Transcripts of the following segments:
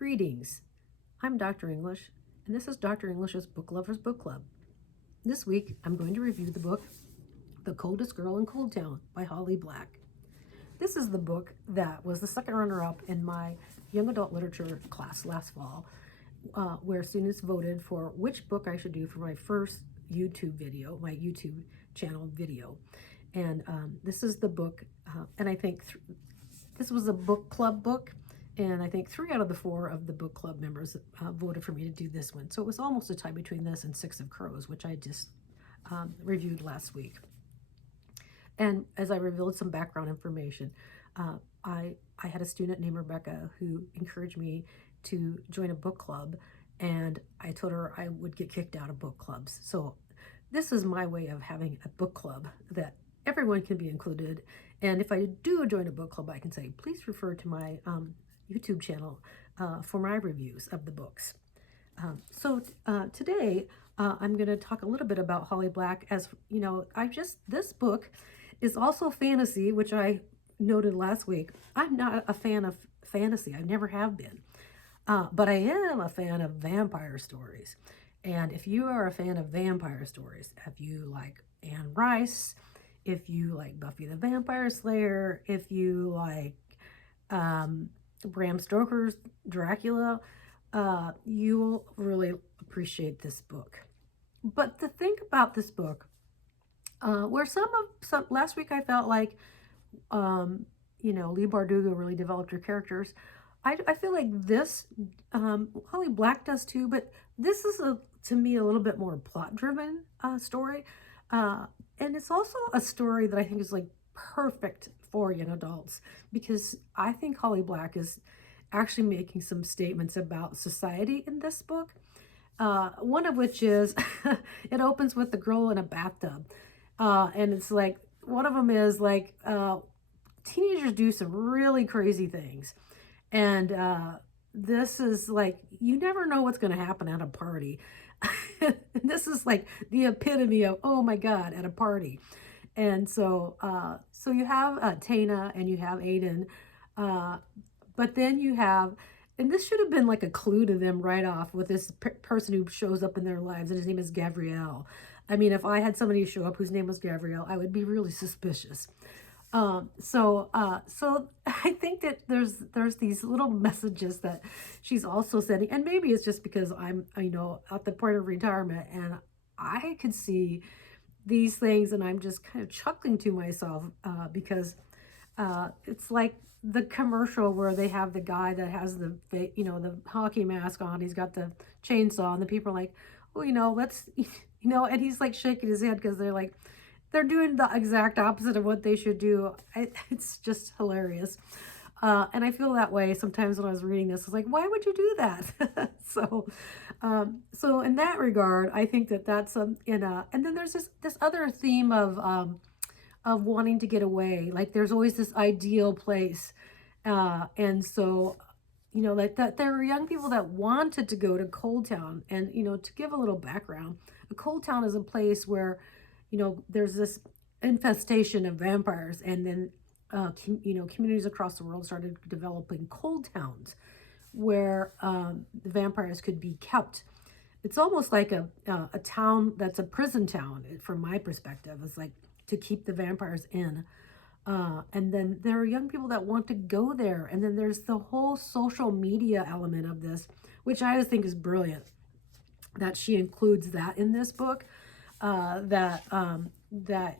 Greetings. I'm Dr. English, and this is Dr. English's Book Lovers Book Club. This week, I'm going to review the book The Coldest Girl in Coldtown by Holly Black. This is the book that was the second runner-up in my young adult literature class last fall, where students voted for which book I should do for my first YouTube video, my YouTube channel video. And this is the book, and I think this was a book club book, and I think 3 out of the 4 of the book club members voted for me to do this one. So it was almost a tie between this and Six of Crows, which I just reviewed last week. And as I revealed some background information, I had a student named Rebecca who encouraged me to join a book club, and I told her I would get kicked out of book clubs. So this is my way of having a book club that everyone can be included. And if I do join a book club, I can say, please refer to my YouTube channel for my reviews of the books. Today I'm going to talk a little bit about Holly Black. As you know, this book is also fantasy, which I noted last week. I'm not a fan of fantasy. I never have been. But I am a fan of vampire stories. And if you are a fan of vampire stories, if you like Anne Rice, if you like Buffy the Vampire Slayer, if you like Bram Stoker's Dracula, you'll really appreciate this book. But the thing about this book, where last week I felt like, Leigh Bardugo really developed her characters. I feel like this, Holly Black does too, but this is to me a little bit more plot-driven story. And it's also a story that I think is like perfect for young adults, because I think Holly Black is actually making some statements about society in this book. One of which is, it opens with the girl in a bathtub. And it's like, one of them is like, teenagers do some really crazy things. And this is like, you never know what's going to happen at a party. This is like the epitome of, oh my God, at a party. And so you have Tana and you have Aiden, but then you have, and this should have been like a clue to them right off with this person who shows up in their lives, and his name is Gabrielle. I mean, if I had somebody show up whose name was Gabrielle, I would be really suspicious. So I think that there's these little messages that she's also sending, and maybe it's just because I'm, at the point of retirement, and I could see these things, and I'm just kind of chuckling to myself, because it's like the commercial where they have the guy that has the hockey mask on, he's got the chainsaw, and the people are like, well, let's, and he's like shaking his head because they're doing the exact opposite of what they should do. It's just hilarious. And I feel that way sometimes when I was reading this. I was like, why would you do that? So in that regard, I think that's and then there's this other theme of wanting to get away. Like there's always this ideal place. And so, like that there were young people that wanted to go to Coldtown. And, to give a little background, Coldtown is a place where, there's this infestation of vampires, and then, communities across the world started developing cold towns where the vampires could be kept. It's almost like a town that's a prison town, from my perspective. It's like to keep the vampires in. And then there are young people that want to go there. And then there's the whole social media element of this, which I just think is brilliant, that she includes that in this book. That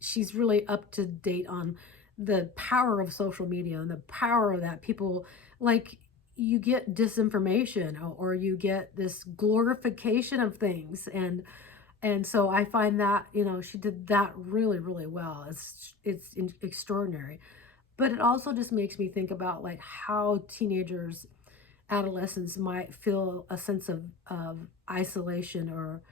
she's really up to date on the power of social media and the power that people, like, you get disinformation, or you get this glorification of things, and so I find that she did that really, really well. It's extraordinary, but it also just makes me think about like how teenagers, adolescents might feel a sense of isolation, or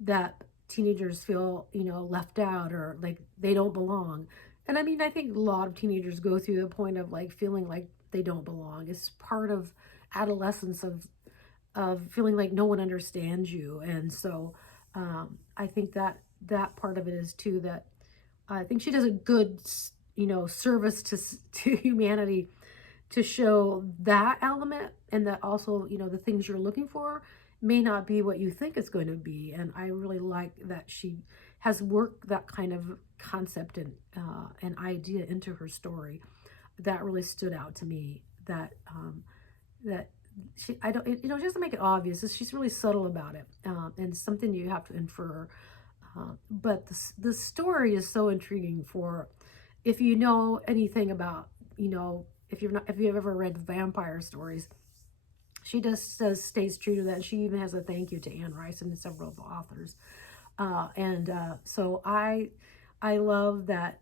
that teenagers feel, left out, or like they don't belong. And I mean, I think a lot of teenagers go through the point of like feeling like they don't belong. It's part of adolescence, of feeling like no one understands you. And so I think that part of it is too, that I think she does a good, service to humanity to show that element, and that also, you know, the things you're looking for may not be what you think it's going to be. And I really like that she has worked that kind of concept and an idea into her story. That really stood out to me. That she, I don't, you know, she doesn't make it obvious. She's really subtle about it, and something you have to infer. But the story is so intriguing for if you know anything about, you know, if you've ever read vampire stories. She does stays true to that. She even has a thank you to Anne Rice and several of the authors. So I love that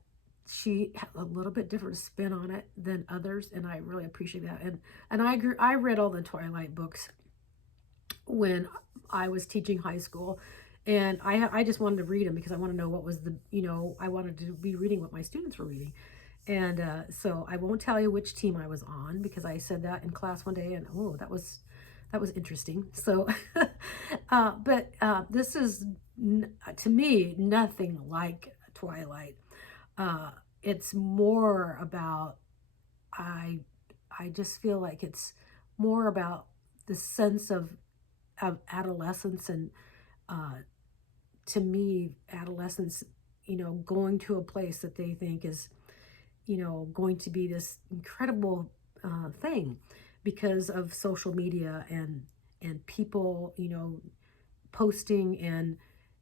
she had a little bit different spin on it than others, and I really appreciate that. And I read all the Twilight books when I was teaching high school, and I just wanted to read them because I want to know what was the, you know, I wanted to be reading what my students were reading. And so I won't tell you which team I was on because I said that in class one day, and oh, that was interesting. So, this is to me nothing like Twilight. It's more about I I just feel like it's more about the sense of adolescence, and uh, to me, adolescence, you know, going to a place that they think is, you know, going to be this incredible thing because of social media and people, you know, posting,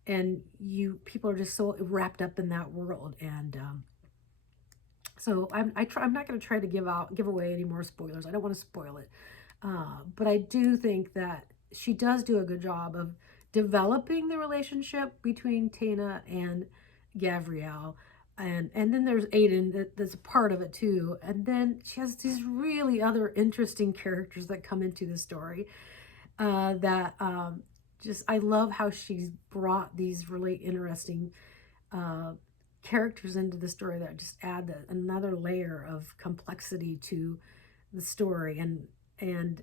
and you people are just so wrapped up in that world. And so I'm not going to try to give away any more spoilers. I don't want to spoil it, but I do think that she does do a good job of developing the relationship between Tana and Gabrielle. And then there's Aiden that's a part of it too. And then she has these really other interesting characters that come into the story. That just I love how she's brought these really interesting uh, characters into the story that just add another layer of complexity to the story, and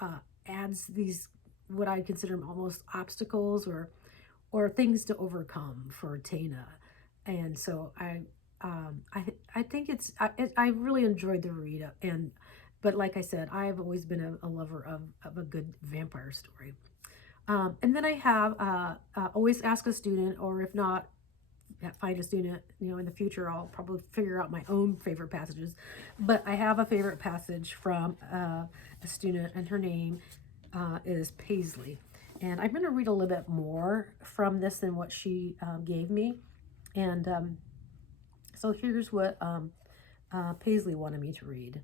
uh, adds these what I consider almost obstacles or things to overcome for Tana. And so I think I really enjoyed the read. And but like I said, I've always been a lover of a good vampire story. And then I have always ask a student, or if not, find a student. You know, in the future, I'll probably figure out my own favorite passages. But I have a favorite passage from a student, and her name is Paisley. And I'm going to read a little bit more from this than what she gave me. And so here's what Paisley wanted me to read.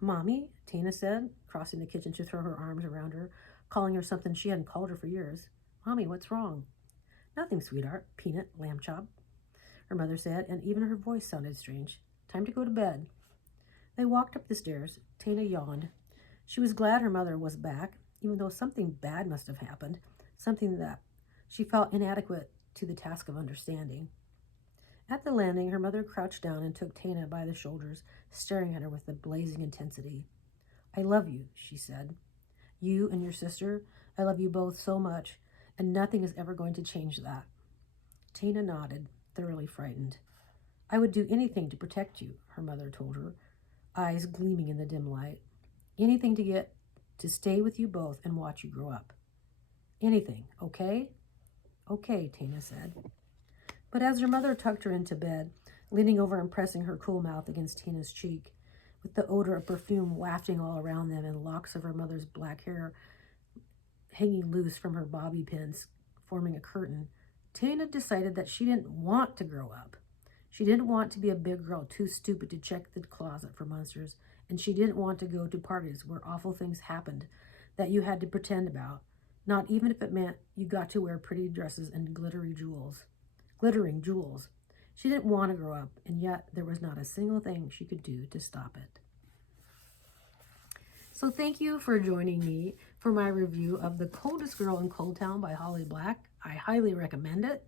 Mommy, Tina said, crossing the kitchen to throw her arms around her, calling her something she hadn't called her for years. Mommy, what's wrong? Nothing, sweetheart. Peanut, lamb chop, her mother said, and even her voice sounded strange. Time to go to bed. They walked up the stairs. Tina yawned. She was glad her mother was back, even though something bad must have happened, something that she felt inadequate to the task of understanding. At the landing, her mother crouched down and took Tina by the shoulders, staring at her with a blazing intensity. I love you, she said. You and your sister, I love you both so much, and nothing is ever going to change that. Tina nodded, thoroughly frightened. I would do anything to protect you, her mother told her, eyes gleaming in the dim light. Anything to stay with you both and watch you grow up. Anything, okay? Okay, Tina said. But as her mother tucked her into bed, leaning over and pressing her cool mouth against Tina's cheek, with the odor of perfume wafting all around them and locks of her mother's black hair hanging loose from her bobby pins, forming a curtain, Tina decided that she didn't want to grow up. She didn't want to be a big girl too stupid to check the closet for monsters, and she didn't want to go to parties where awful things happened that you had to pretend about, not even if it meant you got to wear pretty dresses and glittering jewels. She didn't want to grow up, and yet there was not a single thing she could do to stop it. So thank you for joining me for my review of The Coldest Girl in Coldtown by Holly Black. I highly recommend it.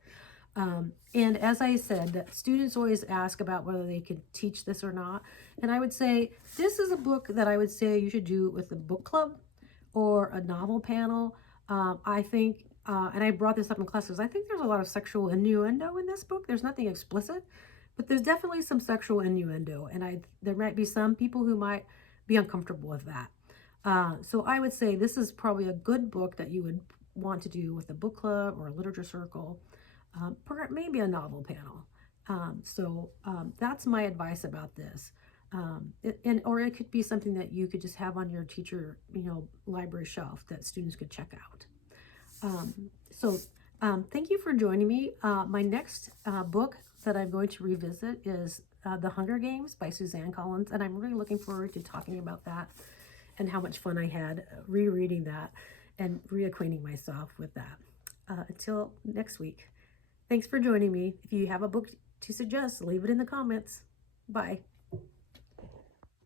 And as I said, that students always ask about whether they could teach this or not. And I would say this is a book that I would say you should do with a book club or a novel panel. I think, and I brought this up in class because I think there's a lot of sexual innuendo in this book. There's nothing explicit, but there's definitely some sexual innuendo, and there might be some people who might be uncomfortable with that. So I would say this is probably a good book that you would want to do with a book club or a literature circle, maybe a novel panel. That's my advice about this. Or it could be something that you could just have on your teacher, library shelf that students could check out. Thank you for joining me. My next book that I'm going to revisit is The Hunger Games by Suzanne Collins, and I'm really looking forward to talking about that and how much fun I had rereading that and reacquainting myself with that. Until next week, thanks for joining me. If you have a book to suggest, leave it in the comments. Bye.